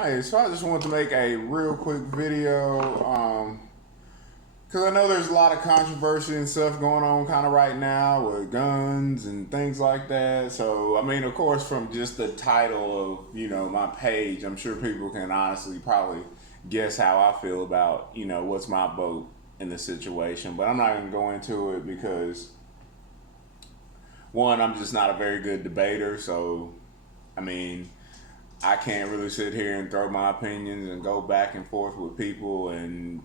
Hey, so I just wanted to make a real quick video, because I know there's a lot of controversy and stuff going on kind of right now with guns and things like that. So, I mean, of course, from just the title of, my page, I'm sure people can honestly probably guess how I feel about, what's my vote in the situation. But I'm not going to go into it because, one, I'm just not a very good debater. So, I mean, I can't really sit here and throw my opinions and go back and forth with people. And,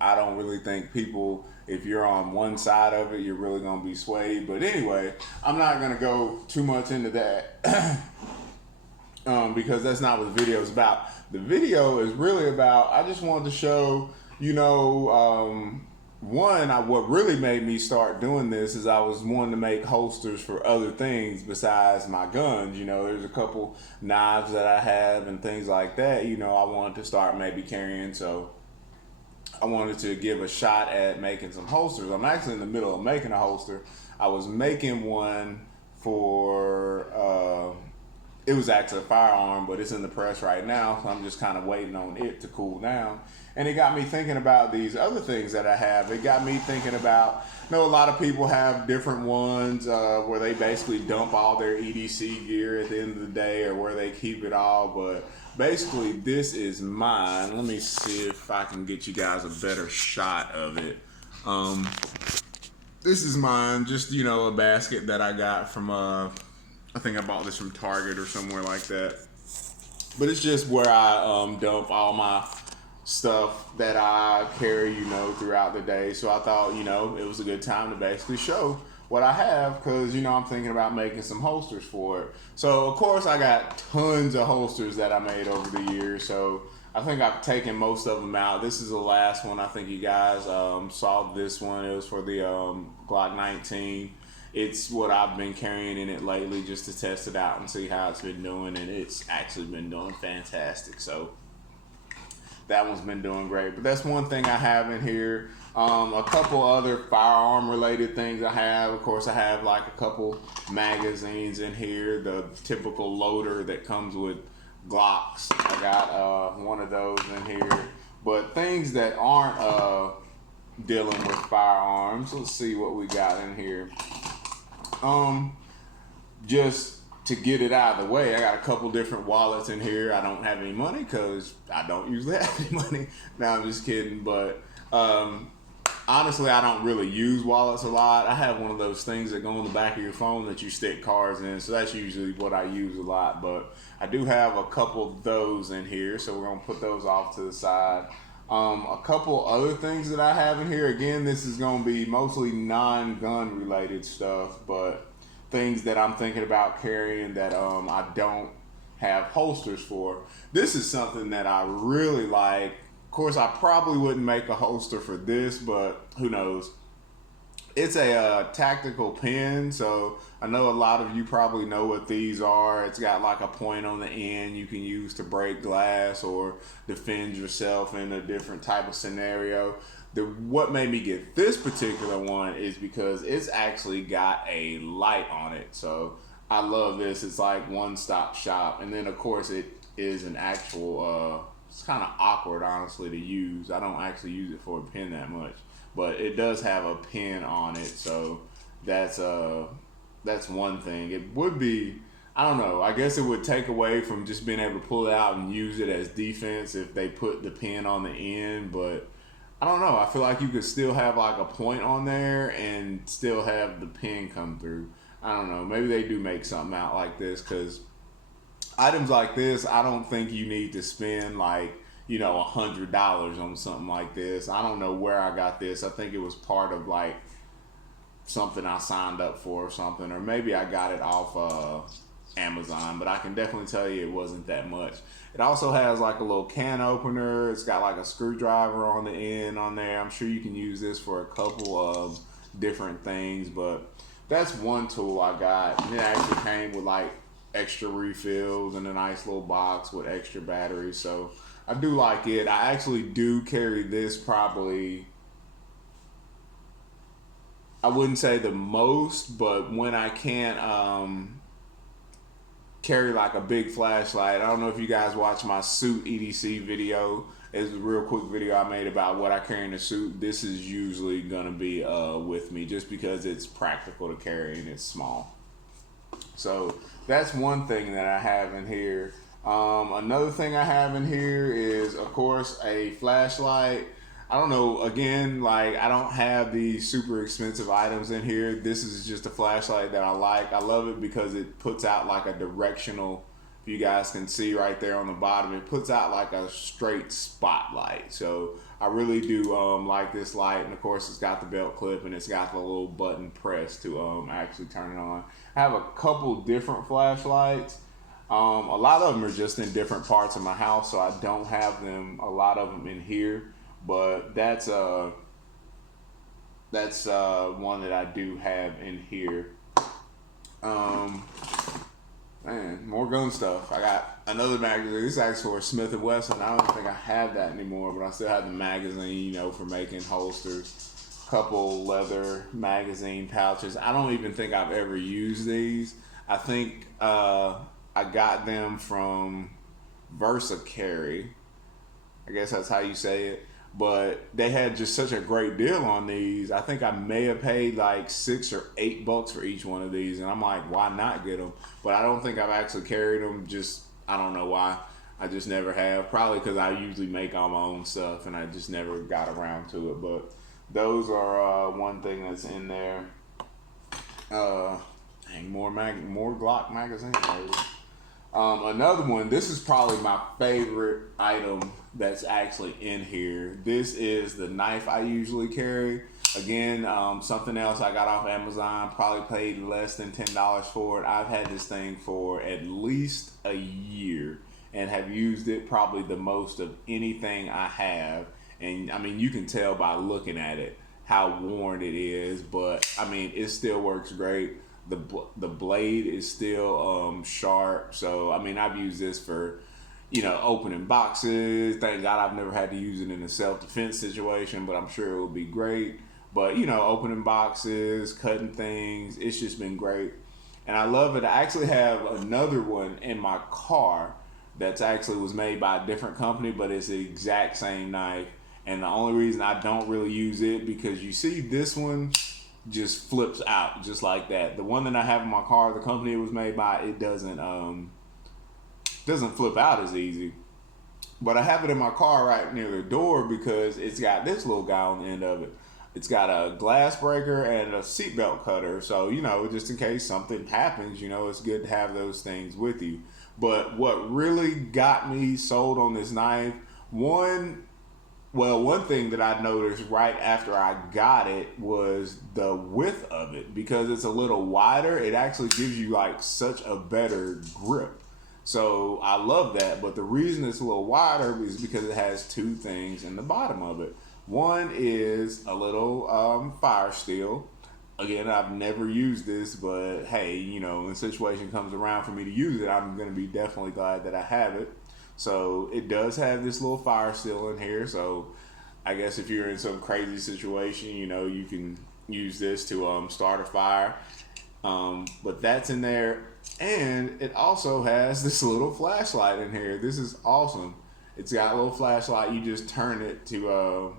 I don't really think people, if you're on one side of it, you're really going to be swayed. But anyway, I'm not going to go too much into that because that's not what the video is about. The video is really about, I just wanted to show, what really made me start doing this is I was wanting to make holsters for other things besides my guns. There's a couple knives that I have and things like that. I wanted to start maybe carrying, so I wanted to give a shot at making some holsters. I'm actually in the middle of making a holster. I was making one for it was actually a firearm, but it's in the press right now, so I'm just kind of waiting on it to cool down. And it got me thinking about these other things that I have. It got me thinking about, a lot of people have different ones where they basically dump all their EDC gear at the end of the day, or where they keep it all. But basically, this is mine. Let me see if I can get you guys a better shot of it. This is mine, just, a basket that I got from I think I bought this from Target or somewhere like that. But it's just where I dump all my stuff that I carry, throughout the day. So I thought, it was a good time to basically show what I have because, I'm thinking about making some holsters for it. So, of course, I got tons of holsters that I made over the years. So I think I've taken most of them out. This is the last one. I think you guys saw this one. It was for the Glock 19. It's what I've been carrying in it lately just to test it out and see how it's been doing, and it's actually been doing fantastic. So that one's been doing great. But that's one thing I have in here. A couple other firearm related things I have. Of course, I have like a couple magazines in here. The typical loader that comes with Glocks. I got one of those in here. But things that aren't dealing with firearms. Let's see what we got in here. Just to get it out of the way, I got a couple different wallets in here. I don't have any money because I don't usually have any money. No, I'm just kidding. But honestly, I don't really use wallets a lot. I have one of those things that go on the back of your phone that you stick cards in. So that's usually what I use a lot. But I do have a couple of those in here. So we're going to put those off to the side. A couple other things that I have in here. Again, this is going to be mostly non-gun related stuff, but things that I'm thinking about carrying that I don't have holsters for. This is something that I really like. Of course, I probably wouldn't make a holster for this, but who knows? It's a tactical pen, so I know a lot of you probably know what these are. It's got like a point on the end you can use to break glass or defend yourself in a different type of scenario. What made me get this particular one is because it's actually got a light on it. So I love this. It's like one-stop shop. And then, of course, it is an actual, it's kind of awkward, honestly, to use. I don't actually use it for a pen that much. But it does have a pin on it, so that's one thing. It would be, I don't know, I guess it would take away from just being able to pull it out and use it as defense if they put the pin on the end, but I don't know. I feel like you could still have like a point on there and still have the pin come through. I don't know. Maybe they do make something out like this because items like this, I don't think you need to spend like $100 on something like this. I don't know where I got this. I think it was part of like something I signed up for or something, or maybe I got it off Amazon, but I can definitely tell you it wasn't that much. It also has like a little can opener. It's got like a screwdriver on the end on there. I'm sure you can use this for a couple of different things, but that's one tool I got. And it actually came with like extra refills and a nice little box with extra batteries, so I do like it. I actually do carry this probably, I wouldn't say the most, but when I can't carry like a big flashlight. I don't know if you guys watch my suit EDC video. It's a real quick video I made about what I carry in the suit. This is usually gonna be with me just because it's practical to carry and it's small. So that's one thing that I have in here. Another thing I have in here is, of course, a flashlight. I don't know, again, like I don't have these super expensive items in here. This is just a flashlight that I like. I love it because it puts out like a directional, if you guys can see right there on the bottom, it puts out like a straight spotlight. So I really do like this light. And of course it's got the belt clip and it's got the little button press to actually turn it on. I have a couple different flashlights. A lot of them are just in different parts of my house, so I don't have them, a lot of them in here. But that's one that I do have in here. Man, more gun stuff. I got another magazine. This is actually for Smith & Wesson. I don't think I have that anymore, but I still have the magazine, you know, for making holsters. Couple leather magazine pouches. I don't even think I've ever used these. I think I got them from Versa Carry. I guess that's how you say it. But they had just such a great deal on these. I think I may have paid like $6 or $8 for each one of these, and I'm like, why not get them? But I don't think I've actually carried them. Just, I don't know why. I just never have. Probably because I usually make all my own stuff, and I just never got around to it. But those are one thing that's in there. Dang, more Glock magazine. Maybe. Another one, this is probably my favorite item that's actually in here. This is the knife I usually carry. Again, something else I got off Amazon, probably paid less than $10 for it. I've had this thing for at least a year and have used it probably the most of anything I have. And I mean, you can tell by looking at it how worn it is, but I mean, it still works great. The blade is still sharp. So, I mean, I've used this for, you know, opening boxes. Thank God I've never had to use it in a self-defense situation, but I'm sure it will be great. But, you know, opening boxes, cutting things, it's just been great. And I love it. I actually have another one in my car that's actually was made by a different company, but it's the exact same knife. And the only reason I don't really use it, because you see this one just flips out just like that. The one that I have in my car, the company it was made by, it doesn't flip out as easy. But I have it in my car right near the door because it's got this little guy on the end of it. It's got a glass breaker and a seatbelt cutter. So, you know, just in case something happens, you know, it's good to have those things with you. But what really got me sold on this knife, one thing that I noticed right after I got it was the width of it. Because it's a little wider, it actually gives you like such a better grip. So I love that. But the reason it's a little wider is because it has two things in the bottom of it. One is a little fire steel. Again, I've never used this, but hey, you know, when the situation comes around for me to use it, I'm going to be definitely glad that I have it. So it does have this little fire seal in here. So I guess if you're in some crazy situation, you know, you can use this to start a fire. But that's in there. And it also has this little flashlight in here. This is awesome. It's got a little flashlight. You just turn it to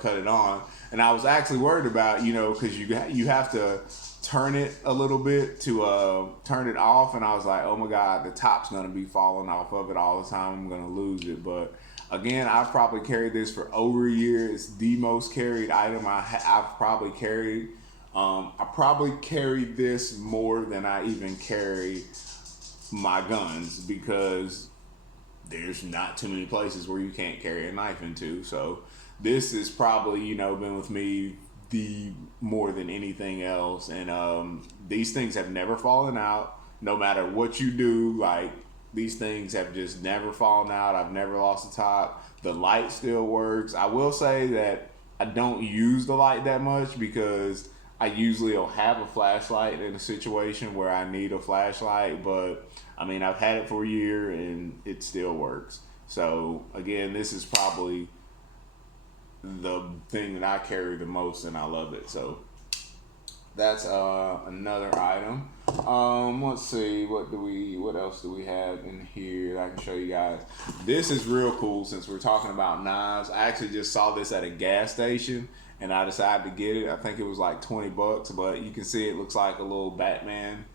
cut it on. And I was actually worried about, you know, because you have to turn it a little bit to turn it off, and I was like, oh my God, the top's gonna be falling off of it all the time. I'm gonna lose it. But again, I've probably carried this for over a year. It's the most carried item I've probably carried. I probably carried this more than I even carry my guns, because there's not too many places where you can't carry a knife into. So this is probably, you know, been with me the more than anything else. And these things have never fallen out. No matter what you do, like, these things have just never fallen out. I've never lost the top. The light still works. I will say that I don't use the light that much, because I usually will have a flashlight in a situation where I need a flashlight. But I mean, I've had it for a year and it still works. So again, this is probably the thing that I carry the most, and I love it. So That's another item. Let's see, what else do we have in here that I can show you guys? This is real cool since we're talking about knives. I actually just saw this at a gas station and I decided to get it. I think it was like $20, but you can see it looks like a little Batman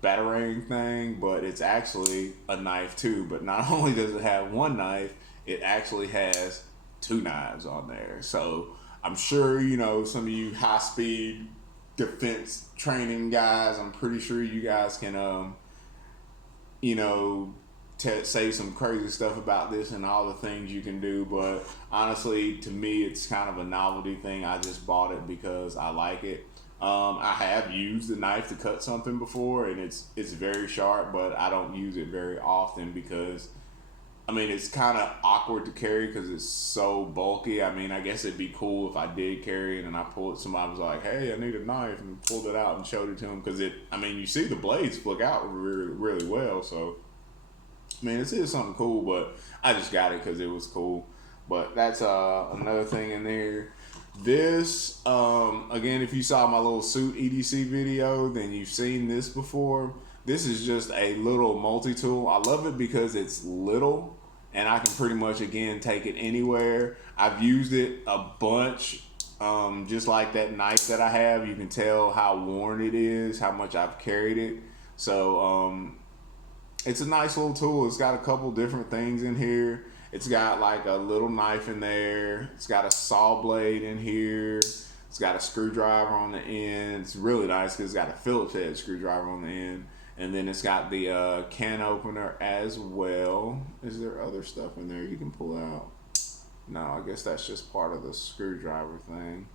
batarang thing, but it's actually a knife too. But not only does it have one knife, it actually has two knives on there. So I'm sure, you know, some of you high speed defense training guys, I'm pretty sure you guys can, you know, say some crazy stuff about this and all the things you can do. But honestly, to me, it's kind of a novelty thing. I just bought it because I like it. I have used the knife to cut something before, and it's very sharp, but I don't use it very often because, I mean, it's kind of awkward to carry because it's so bulky. I mean, I guess it'd be cool if I did carry it and I pulled it. Somebody was like, "Hey, I need a knife," and pulled it out and showed it to him because I mean, you see the blades flick out really, really well. So, I mean, it is something cool, but I just got it because it was cool. But that's another thing in there. This, again, if you saw my little suit EDC video, then you've seen this before. This is just a little multi-tool. I love it because it's little and I can pretty much, again, take it anywhere. I've used it a bunch, just like that knife that I have. You can tell how worn it is, how much I've carried it. So it's a nice little tool. It's got a couple different things in here. It's got like a little knife in there. It's got a saw blade in here. It's got a screwdriver on the end. It's really nice because it's got a Phillips head screwdriver on the end. And then it's got the can opener as well. Is there other stuff in there you can pull out? No, I guess that's just part of the screwdriver thing.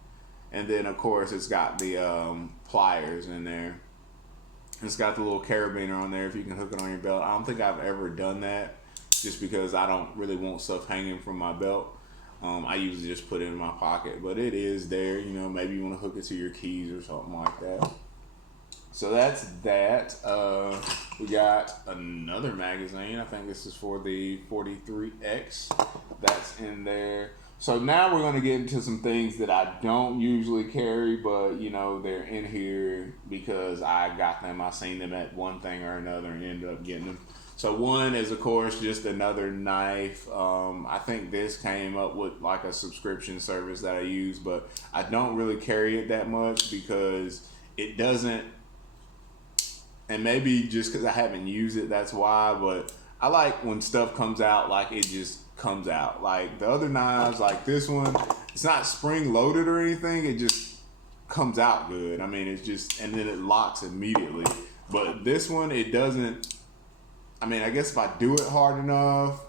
And then, of course, it's got the pliers in there. It's got the little carabiner on there if you can hook it on your belt. I don't think I've ever done that just because I don't really want stuff hanging from my belt. I usually just put it in my pocket, but it is there. You know, maybe you want to hook it to your keys or something like that. So that's that. We got another magazine. I think this is for the 43X. That's in there. So now we're going to get into some things that I don't usually carry, but, you know, they're in here because I got them. I seen them at one thing or another and ended up getting them. So one is, of course, just another knife. I think this came up with like a subscription service that I use, but I don't really carry it that much because it doesn't, and maybe just because I haven't used it, that's why, but I like when stuff comes out, like it just comes out. Like the other knives, like this one, it's not spring loaded or anything, it just comes out good. I mean, it's just, and then it locks immediately. But this one, it doesn't. I mean, I guess if I do it hard enough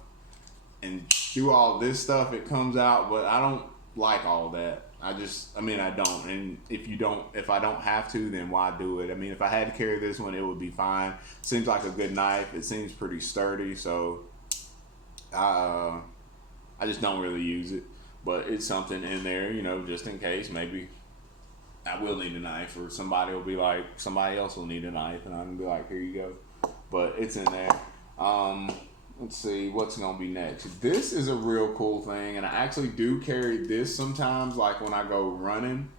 and do all this stuff, it comes out, but I don't like all that. I don't. And if I don't have to, then why do it? I mean, if I had to carry this one, it would be fine. Seems like a good knife. It seems pretty sturdy, so I just don't really use it. But it's something in there, you know, just in case. Maybe I will need a knife, or somebody else will need a knife, and I'm gonna be like, here you go. But it's in there. Let's see what's gonna be next. This is a real cool thing, and I actually do carry this sometimes, like when I go running.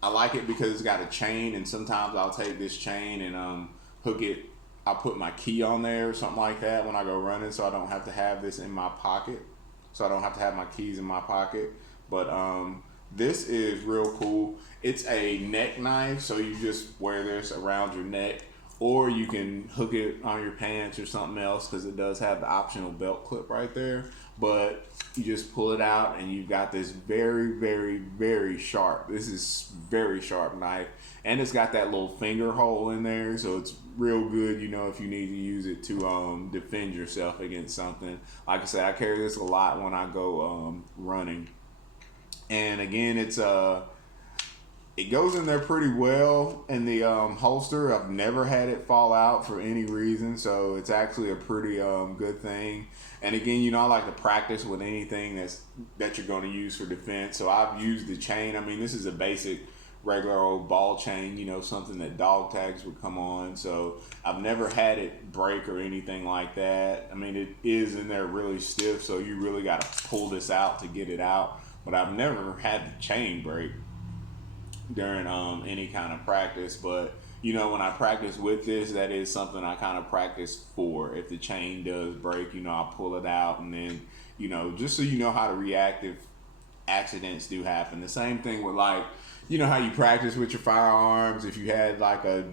I like it because it's got a chain, and sometimes I'll take this chain and hook it. I'll put my key on there or something like that when I go running, so I don't have to have this in my pocket. So I don't have to have my keys in my pocket. But this is real cool. It's a neck knife, so you just wear this around your neck. Or you can hook it on your pants or something else because it does have the optional belt clip right there. But you just pull it out and you've got this very, very, very sharp. This is very sharp knife. And it's got that little finger hole in there. So it's real good, you know, if you need to use it to defend yourself against something. Like I said, I carry this a lot when I go running. And again, it goes in there pretty well in the holster. I've never had it fall out for any reason, so it's actually a pretty good thing. And again, you know, I like to practice with anything that you're going to use for defense. So I've used the chain. I mean, this is a basic, regular old ball chain, you know, something that dog tags would come on. So I've never had it break or anything like that. I mean, it is in there really stiff, so you really got to pull this out to get it out. But I've never had the chain break. during any kind of practice. But when I practice with this, that is something I kind of practice for. If the chain does break, I pull it out, and then just so you know how to react if accidents do happen. The same thing with, like, how you practice with your firearms. If you had like a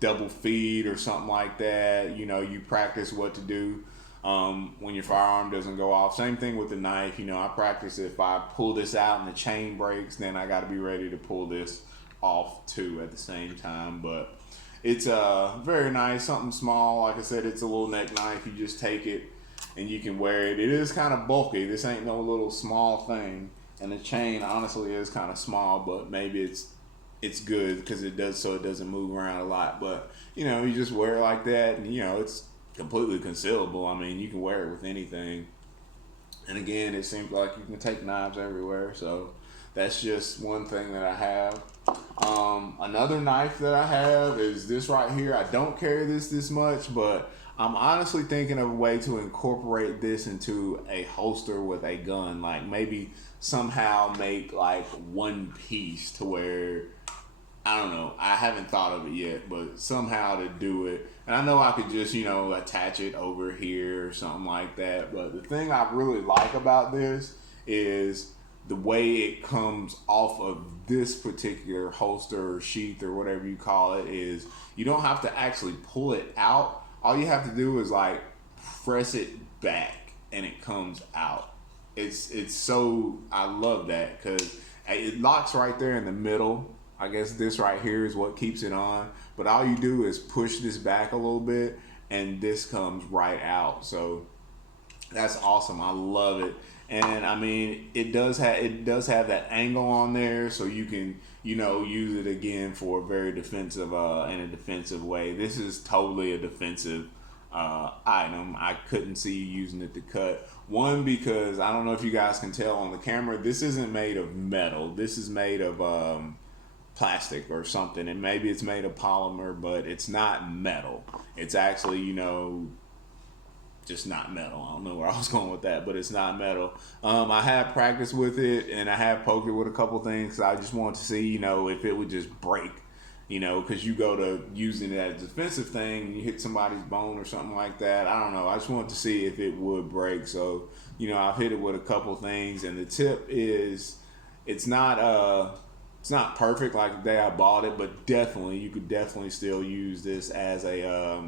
double feed or something like that, you practice what to do when your firearm doesn't go off. Same thing with the knife. I practice if I pull this out and the chain breaks, then I got to be ready to pull this off too at the same time. But it's very nice, something small. Like I said, it's a little neck knife. You just take it and you can wear it. It is kind of bulky. This ain't no little small thing. And the chain honestly is kind of small, but maybe it's good because it doesn't move around a lot. But you just wear it like that, and it's completely concealable. I mean, you can wear it with anything. And again, it seems like you can take knives everywhere. So that's just one thing that I have. Another knife that I have is this right here. I don't carry this much, but I'm honestly thinking of a way to incorporate this into a holster with a gun. Like maybe somehow make like one piece to where, I don't know, I haven't thought of it yet, but somehow to do it. And I know I could just, attach it over here or something like that. But the thing I really like about this is the way it comes off of this particular holster or sheath or whatever you call it. Is you don't have to actually pull it out. All you have to do is like press it back and it comes out. It's so, I love that because it locks right there in the middle. I guess this right here is what keeps it on. But all you do is push this back a little bit and this comes right out. So that's awesome. I love it. And I mean, it does have that angle on there, so you can use it again for a very defensive in a defensive way. This is totally a defensive item. I couldn't see you using it to cut. One, because I don't know if you guys can tell on the camera, this isn't made of metal. This is made of plastic or something, and maybe it's made of polymer, but it's not metal. It's actually just not metal. I don't know where I was going with that, but it's not metal. I have practiced with it, and I have poked it with a couple things. I just wanted to see, if it would just break, because you go to using it as a defensive thing, and you hit somebody's bone or something like that. I don't know. I just wanted to see if it would break. So, I've hit it with a couple things, and the tip is, it's not perfect like the day I bought it, but you could definitely still use this as a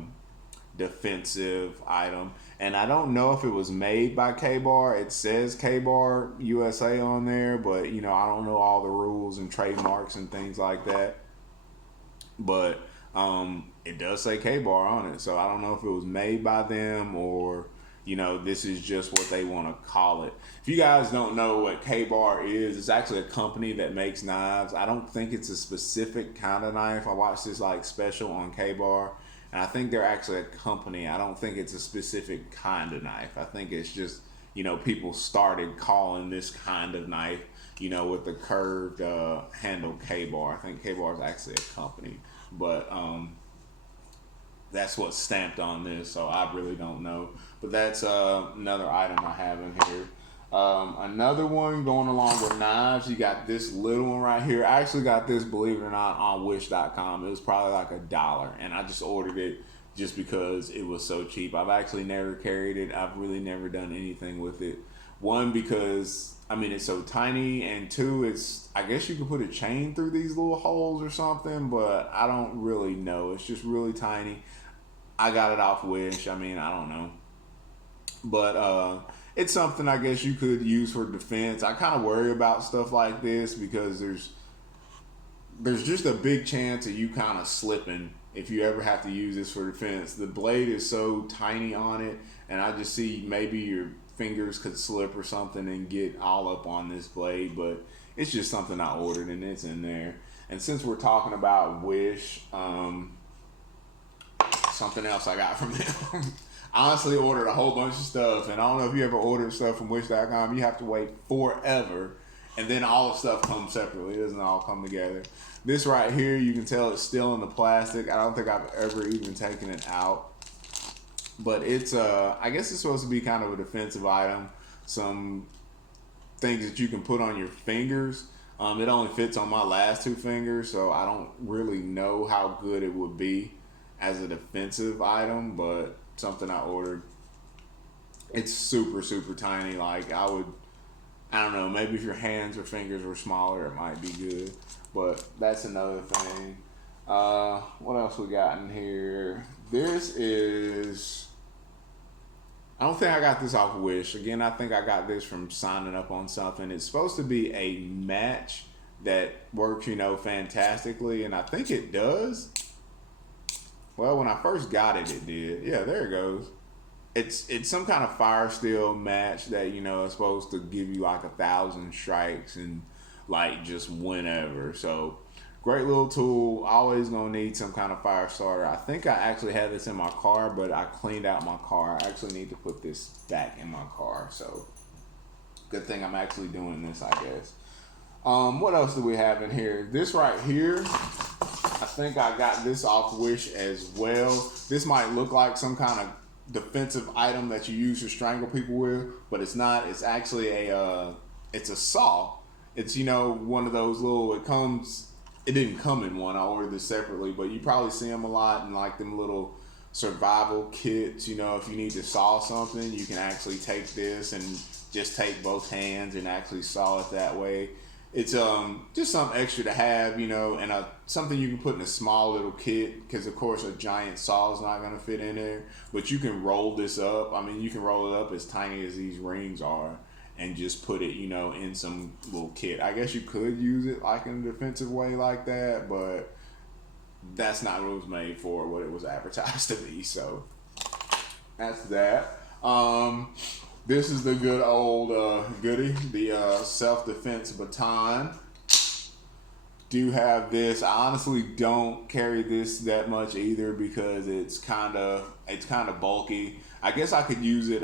defensive item. And I don't know if it was made by K-Bar. It says K-Bar USA on there, but I don't know all the rules and trademarks and things like that. But it does say K-Bar on it, so I don't know if it was made by them or this is just what they want to call it. If you guys don't know what K-Bar is, it's actually a company that makes knives. I don't think it's a specific kind of knife. I watched this like special on K-Bar, and I think they're actually a company. I don't think it's a specific kind of knife. I think it's just, people started calling this kind of knife, with the curved handle K-Bar. I think K-Bar is actually a company, but that's what's stamped on this, so I really don't know. But that's another item I have in here. Another one going along with knives, you got this little one right here. I actually got this, believe it or not, on Wish.com. It was probably like $1, and I just ordered it just because it was so cheap. I've actually never carried it. I've really never done anything with it. One, because it's so tiny, and two, I guess you could put a chain through these little holes or something, but I don't really know. It's just really tiny. I got it off Wish. I don't know. But it's something I guess you could use for defense. I kind of worry about stuff like this because there's just a big chance of you kind of slipping if you ever have to use this for defense. The blade is so tiny on it, and I just see maybe your fingers could slip or something and get all up on this blade, but it's just something I ordered and it's in there. And since we're talking about Wish, something else I got from them. I honestly ordered a whole bunch of stuff, and I don't know if you ever ordered stuff from Wish.com. You have to wait forever, and then all the stuff comes separately. It doesn't all come together. This right here, you can tell it's still in the plastic. I don't think I've ever even taken it out. But it's, I guess it's supposed to be kind of a defensive item. Some things that you can put on your fingers. It only fits on my last two fingers, so I don't really know how good it would be as a defensive item, but something I ordered. It's super, super tiny. Like, I don't know, maybe if your hands or fingers were smaller, it might be good. But that's another thing. What else we got in here? This is. I don't think I got this off Wish. Again, I think I got this from signing up on something. It's supposed to be a match that works, fantastically, and I think it does. Well, when I first got it, it did. Yeah, there it goes. It's some kind of fire steel match that is supposed to give you like 1,000 strikes and like just whenever. So great little tool. Always gonna need some kind of fire starter. I think I actually had this in my car, but I cleaned out my car. I actually need to put this back in my car. So good thing I'm actually doing this, I guess. What else do we have in here? This right here, I think I got this off Wish as well. This might look like some kind of defensive item that you use to strangle people with, but it's not. It's actually it's a saw. It's one of those little. It didn't come in one. I ordered this separately, but you probably see them a lot in like them little survival kits. If you need to saw something, you can actually take this and just take both hands and actually saw it that way. It's just something extra to have, and something you can put in a small little kit, because of course a giant saw is not going to fit in there, but you can roll this up. I mean, you can roll it up as tiny as these rings are and just put it, in some little kit. I guess you could use it like in a defensive way like that, but that's not what it was made for, what it was advertised to be. So that's that. This is the good old goodie, the self-defense baton. Do have this. I honestly don't carry this that much either because it's kind of bulky. I guess I could use it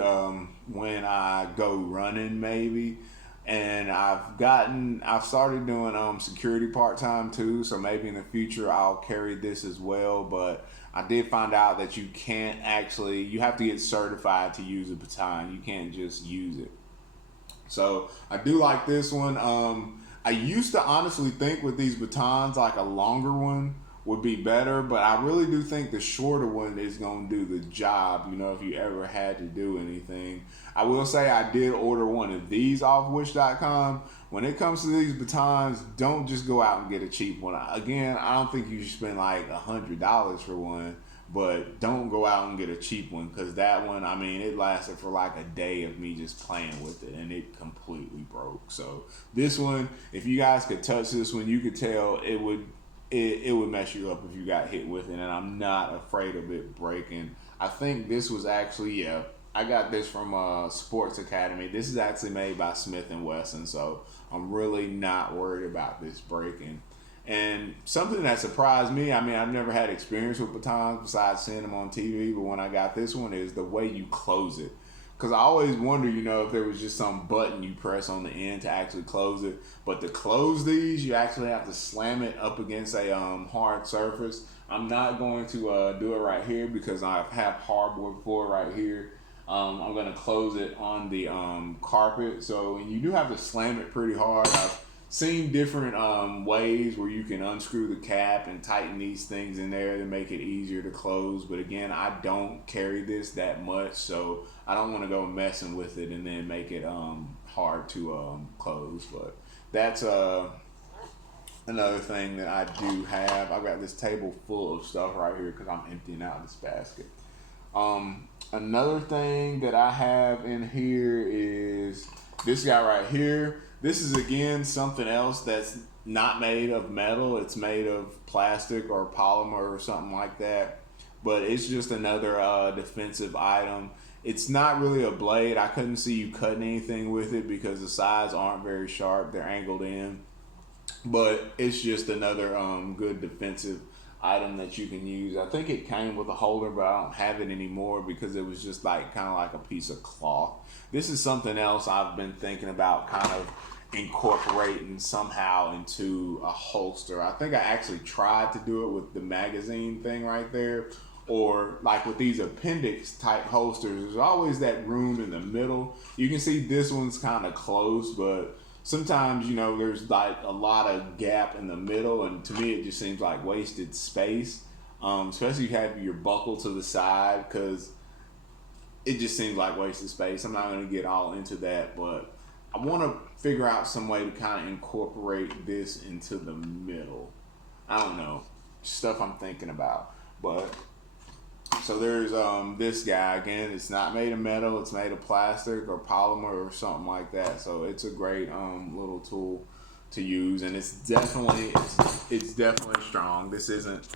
when I go running maybe. And I've started doing security part-time too, so maybe in the future I'll carry this as well, but I did find out that you have to get certified to use a baton. You can't just use it. So I do like this one. I used to honestly think with these batons, like a longer one would be better, but I really do think the shorter one is going to do the job, if you ever had to do anything. I will say I did order one of these off Wish.com. When it comes to these batons, don't just go out and get a cheap one. Again, I don't think you should spend like $100 for one, but don't go out and get a cheap one, because that one, I mean, it lasted for like a day of me just playing with it and it completely broke. So this one, if you guys could touch this one, you could tell it would mess you up if you got hit with it, and I'm not afraid of it breaking. I think this was actually, I got this from Sports Academy. This is actually made by Smith & Wesson, so I'm really not worried about this breaking. And something that surprised me, I mean, I've never had experience with batons besides seeing them on TV, but when I got this one, is the way you close it. Because I always wonder, if there was just some button you press on the end to actually close it. But to close these, you actually have to slam it up against a hard surface. I'm not going to do it right here because I have hardwood floor right here. I'm going to close it on the carpet. So you do have to slam it pretty hard. I've seen different ways where you can unscrew the cap and tighten these things in there to make it easier to close. But again, I don't carry this that much, so I don't want to go messing with it and then make it hard to close. But that's another thing that I do have. I've got this table full of stuff right here because I'm emptying out this basket. Another thing that I have in here is this guy right here. This is, again, something else that's not made of metal. It's made of plastic or polymer or something like that. But it's just another defensive item. It's not really a blade. I couldn't see you cutting anything with it because the sides aren't very sharp. They're angled in. But it's just another good defensive item that you can use. I think it came with a holder, but I don't have it anymore because it was just like kind of like a piece of cloth. This is something else I've been thinking about kind of incorporating somehow into a holster. I think I actually tried to do it with the magazine thing right there, or like with these appendix type holsters. There's always that room in the middle. You can see this one's kind of close, but sometimes, you know, there's like a lot of gap in the middle, and to me, it just seems like wasted space. Especially if you have your buckle to the side, because it just seems like wasted space. I'm not going to get all into that, but I want to figure out some way to kind of incorporate this into the middle. I don't know, stuff I'm thinking about, but so there's this guy again. It's not made of metal. It's made of plastic or polymer or something like that. So it's a great little tool to use, and it's definitely strong. This isn't.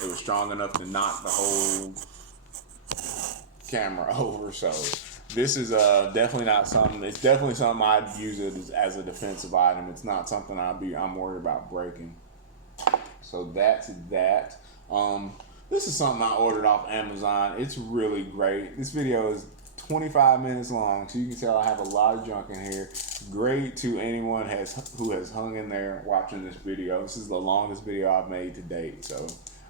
It was strong enough to knock the whole camera over. So this is definitely not something. It's definitely something I'd use it as a defensive item. It's not something I'm worried about breaking. So that's that. This is something I ordered off Amazon. It's really great. This video is 25 minutes long, so you can tell I have a lot of junk in here. Great to anyone who has hung in there watching this video. This is the longest video I've made to date, so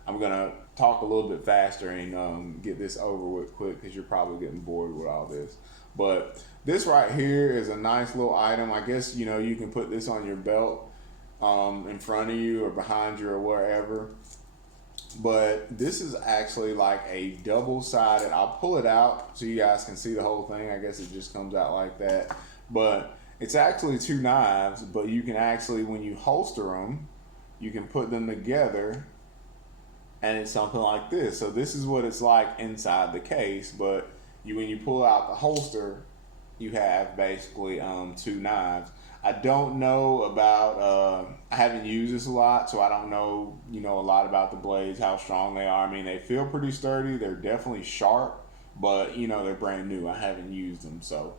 I'm gonna talk a little bit faster and get this over with quick, because you're probably getting bored with all this. But this right here is a nice little item. I guess, you know, you can put this on your belt in front of you or behind you or wherever. But this is actually like a double-sided. I'll pull it out so you guys can see the whole thing. I guess it just comes out like that. But it's actually two knives, but you can actually, when you holster them, you can put them together, and it's something like this. So this is what it's like inside the case, but when you pull out the holster, you have basically two knives. I don't know about, I haven't used this a lot, so I don't know, you know, a lot about the blades, how strong they are. I mean, they feel pretty sturdy. They're definitely sharp, but, you know, they're brand new. I haven't used them, so.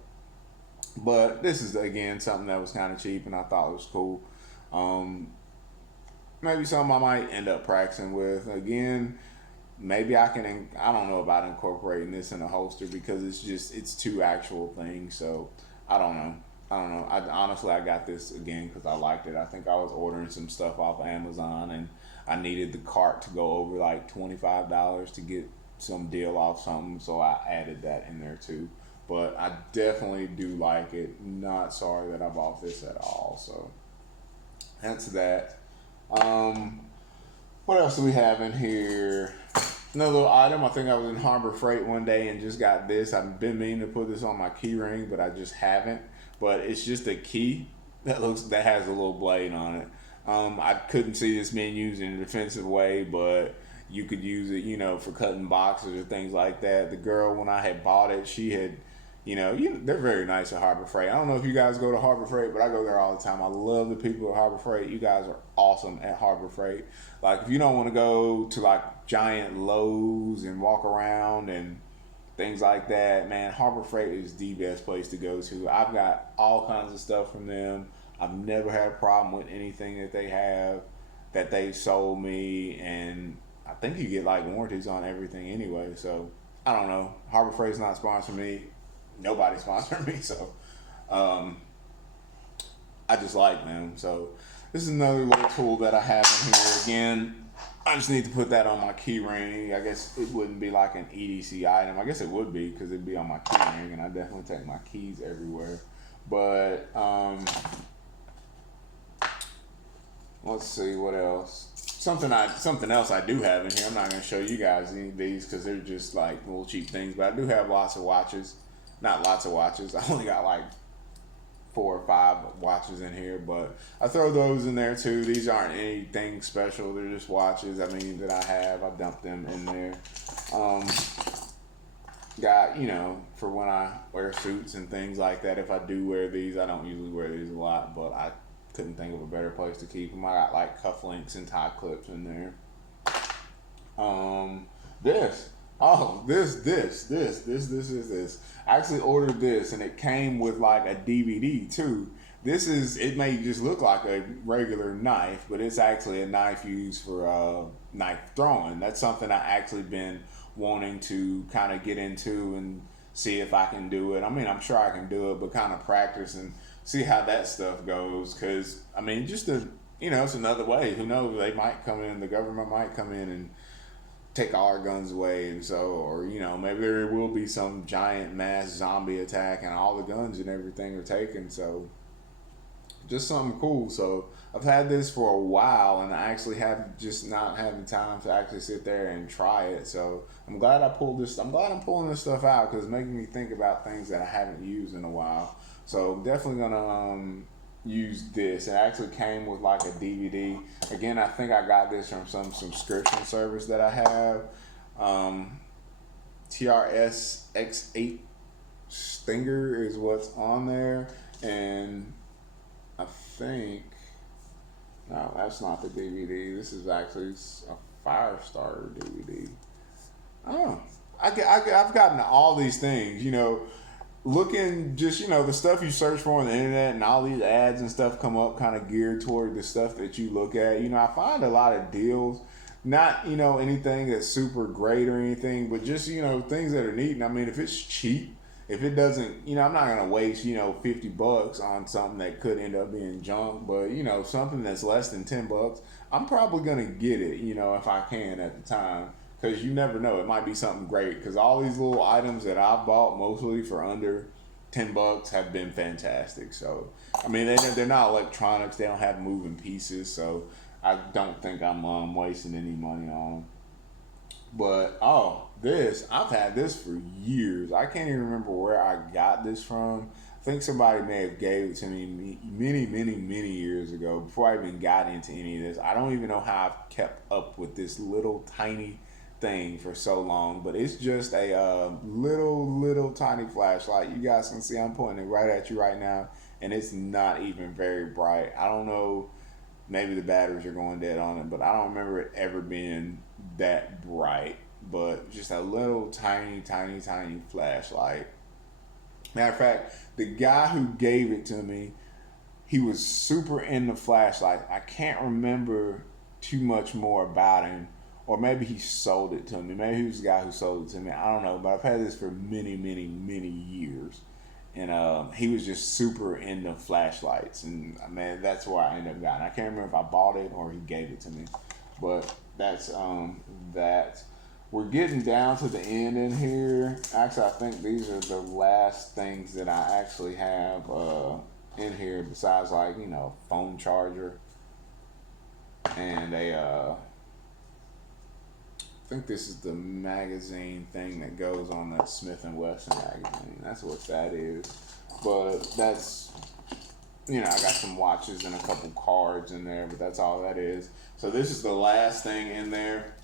But this is, again, something that was kind of cheap, and I thought it was cool. Maybe something I might end up practicing with. Again, maybe I don't know about incorporating this in a holster, because it's two actual things, so I don't know. Honestly, I got this again because I liked it. I think I was ordering some stuff off of Amazon, and I needed the cart to go over like $25 to get some deal off something, so I added that in there too. But I definitely do like it. Not sorry that I bought this at all. So that's that. What else do we have in here? Another little item. I think I was in Harbor Freight one day and just got this. I've been meaning to put this on my key ring, but I just haven't. But it's just a key that has a little blade on it. I couldn't see this being used in a defensive way, but you could use it, you know, for cutting boxes or things like that. The girl, when I had bought it, she had, they're very nice at Harbor Freight. I don't know if you guys go to Harbor Freight, but I go there all the time. I love the people at Harbor Freight. You guys are awesome at Harbor Freight. Like, if you don't want to go to like giant Lowe's and walk around and things like that, man, Harbor Freight is the best place to go to. I've got all kinds of stuff from them. I've never had a problem with anything that they have, that they've sold me, and I think you get like warranties on everything anyway. So I don't know. Harbor Freight's not sponsoring me. Nobody sponsored me, so I just like them. So this is another little tool that I have in here. Again, I just need to put that on my key ring. I guess it wouldn't be like an EDC item. I guess it would be, because it'd be on my key ring, and I definitely take my keys everywhere. But let's see what else. Something else I do have in here. I'm not gonna show you guys any of these because they're just like little cheap things. But I do have lots of watches. Not lots of watches. I only got like 4 or 5 watches in here, but I throw those in there too. These aren't anything special. They're just watches. I mean, that I have. I dump them in there. Got, for when I wear suits and things like that. If I do wear these, I don't usually wear these a lot, but I couldn't think of a better place to keep them. I got like cufflinks and tie clips in there. This. Oh, this. I actually ordered this, and it came with like a DVD too. It may just look like a regular knife, but it's actually a knife used for knife throwing. That's something I actually been wanting to kind of get into and see if I can do it. I mean, I'm sure I can do it, but kind of practice and see how that stuff goes. Because, I mean, it's another way. Who knows? The government might come in and take all our guns away, and so, or maybe there will be some giant mass zombie attack and all the guns and everything are taken. So just something cool. So I've had this for a while, and I actually have just not having time to actually sit there and try it. So I'm glad I pulled this. I'm glad I'm pulling this stuff out because it's making me think about things that I haven't used in a while. So definitely gonna use this. It actually came with like a DVD. Again, I think I got this from some subscription service that I have. TRS X8 Stinger is what's on there, and I think no, that's not the DVD. This is actually a Firestarter DVD. Oh, I've gotten all these things, looking just, the stuff you search for on the internet and all these ads and stuff come up kind of geared toward the stuff that you look at. I find a lot of deals, not, anything that's super great or anything, but just, things that are neat. And I mean, if it's cheap, if it doesn't, I'm not going to waste, $50 on something that could end up being junk, but, something that's less than $10, I'm probably going to get it, if I can at the time. Because you never know, it might be something great. Because all these little items that I've bought, mostly for under $10, have been fantastic. So, I mean, they're not electronics. They don't have moving pieces. So, I don't think I'm wasting any money on them. But, I've had this for years. I can't even remember where I got this from. I think somebody may have gave it to me many, many, many years ago before I even got into any of this. I don't even know how I've kept up with this little tiny thing for so long, but it's just a little tiny flashlight. You guys can see I'm pointing it right at you right now, and it's not even very bright. I don't know, maybe the batteries are going dead on it, but I don't remember it ever being that bright. But just a little tiny flashlight. Matter of fact, the guy who gave it to me, he was super into flashlights. I can't remember too much more about him. Or maybe he sold it to me. Maybe he was the guy who sold it to me. I don't know. But I've had this for many, many, many years. And he was just super into flashlights. And, man, that's where I ended up getting. I can't remember if I bought it or he gave it to me. But that's that. We're getting down to the end in here. Actually, I think these are the last things that I actually have in here besides, like, phone charger and a... I think this is the magazine thing that goes on the Smith & Wesson magazine. That's what that is. But that's, I got some watches and a couple cards in there, but that's all that is. So this is the last thing in there.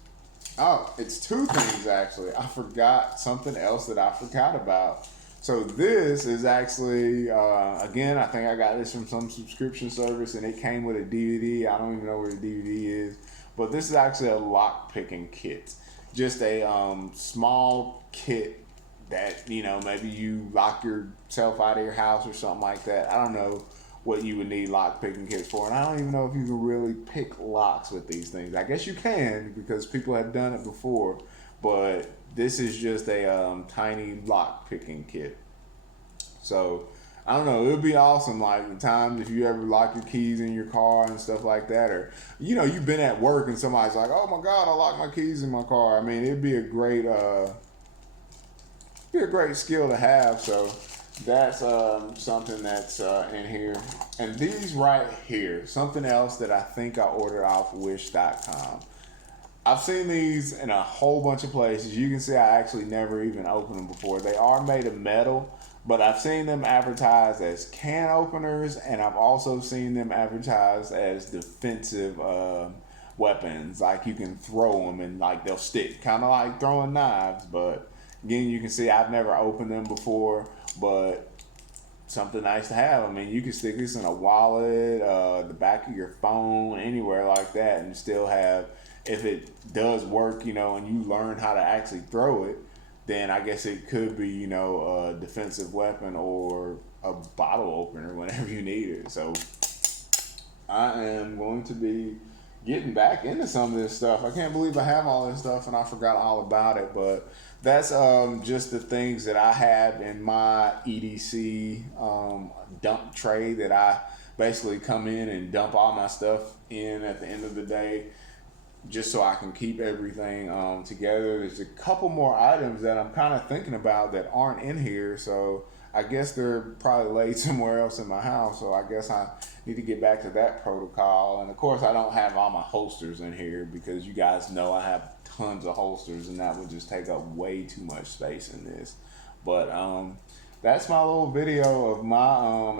Oh, it's two things, actually. I forgot something else that I forgot about. So this is actually, again, I think I got this from some subscription service, and it came with a DVD. I don't even know where the DVD is. But this is actually a lock picking kit. Just a small kit that, maybe you lock yourself out of your house or something like that. I don't know what you would need lock picking kits for. And I don't even know if you can really pick locks with these things. I guess you can because people have done it before. But this is just a tiny lock picking kit. So I don't know. It would be awesome, like the times if you ever lock your keys in your car and stuff like that, or you've been at work and somebody's like, "Oh my God, I locked my keys in my car." I mean, it'd be a great skill to have. So that's something that's in here, and these right here, something else that I think I ordered off Wish.com. I've seen these in a whole bunch of places. You can see I actually never even opened them before. They are made of metal. But I've seen them advertised as can openers, and I've also seen them advertised as defensive weapons. Like you can throw them and like they'll stick, kind of like throwing knives. But again, you can see I've never opened them before, but something nice to have. I mean, you can stick this in a wallet, the back of your phone, anywhere like that, and still have, if it does work, and you learn how to actually throw it, then I guess it could be, a defensive weapon or a bottle opener whenever you need it. So I am going to be getting back into some of this stuff. I can't believe I have all this stuff and I forgot all about it. But that's just the things that I have in my EDC dump tray that I basically come in and dump all my stuff in at the end of the day, just so I can keep everything together. There's a couple more items that I'm kind of thinking about that aren't in here, so I guess they're probably laid somewhere else in my house, so I guess I need to get back to that protocol. And of course, I don't have all my holsters in here because you guys know I have tons of holsters, and that would just take up way too much space in this. But that's my little video of my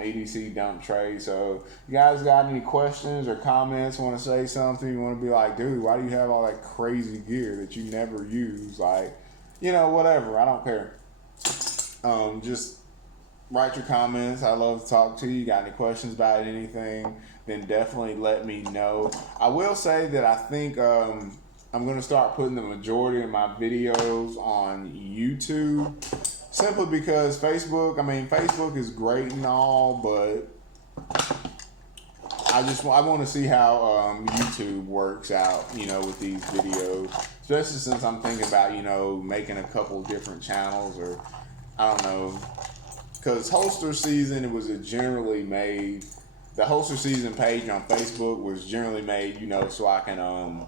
EDC dump tray. So you guys got any questions or comments, want to say something, you want to be like, dude, why do you have all that crazy gear that you never use? Like, you know, whatever, I don't care. Just write your comments. I love to talk to you. Got any questions about anything, then definitely let me know. I will say that I think I'm going to start putting the majority of my videos on YouTube, simply because Facebook is great and all, but I want to see how YouTube works out, you know, with these videos, especially since I'm thinking about, you know, making a couple different channels, or I don't know, because holster season, it was generally made, the holster season page on Facebook was generally made, you know, so I can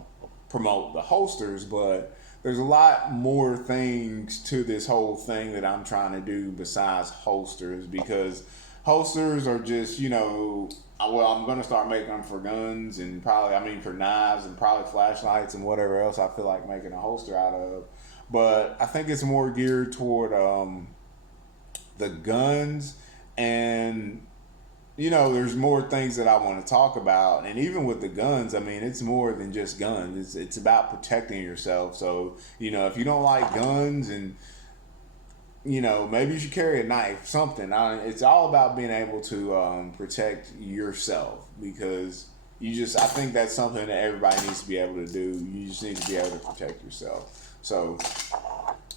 promote the holsters, but there's a lot more things to this whole thing that I'm trying to do besides holsters, because holsters are just, you know, well, I'm going to start making them for guns and probably, for knives and probably flashlights and whatever else I feel like making a holster out of. But I think it's more geared toward the guns, and you know, there's more things that I want to talk about. And even with the guns, it's more than just guns. It's about protecting yourself. So, you know, if you don't like guns, and you know, maybe you should carry a knife, something. It's all about being able to protect yourself, because I think that's something that everybody needs to be able to do. You just need to be able to protect yourself. So,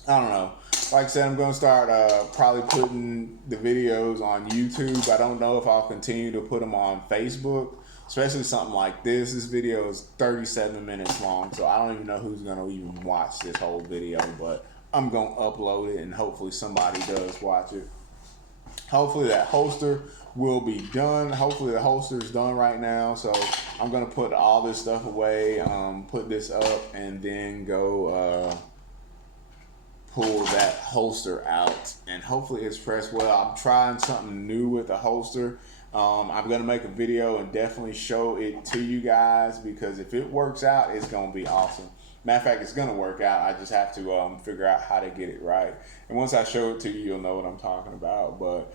I don't know. Like I said, I'm going to start probably putting the videos on YouTube. I don't know if I'll continue to put them on Facebook, especially something like this. This video is 37 minutes long, so I don't even know who's going to even watch this whole video, but I'm going to upload it, and hopefully somebody does watch it. Hopefully that holster will be done. Hopefully the holster is done right now, so I'm going to put all this stuff away, put this up, and then go pull that holster out, and hopefully it's pressed well. I'm trying something new with the holster. I'm going to make a video and definitely show it to you guys, because if it works out, it's going to be awesome. Matter of fact, it's going to work out. I just have to figure out how to get it right. And once I show it to you, you'll know what I'm talking about. But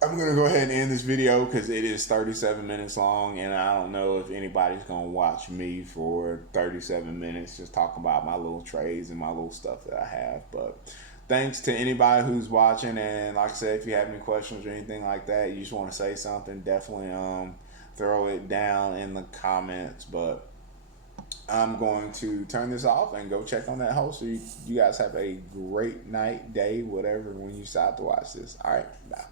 I'm going to go ahead and end this video because it is 37 minutes long, and I don't know if anybody's going to watch me for 37 minutes just talking about my little trays and my little stuff that I have. But thanks to anybody who's watching, and like I said, if you have any questions or anything like that, you just want to say something, definitely throw it down in the comments. But I'm going to turn this off and go check on that holster. You guys have a great night, day, whatever, when you decide to watch this. All right, bye.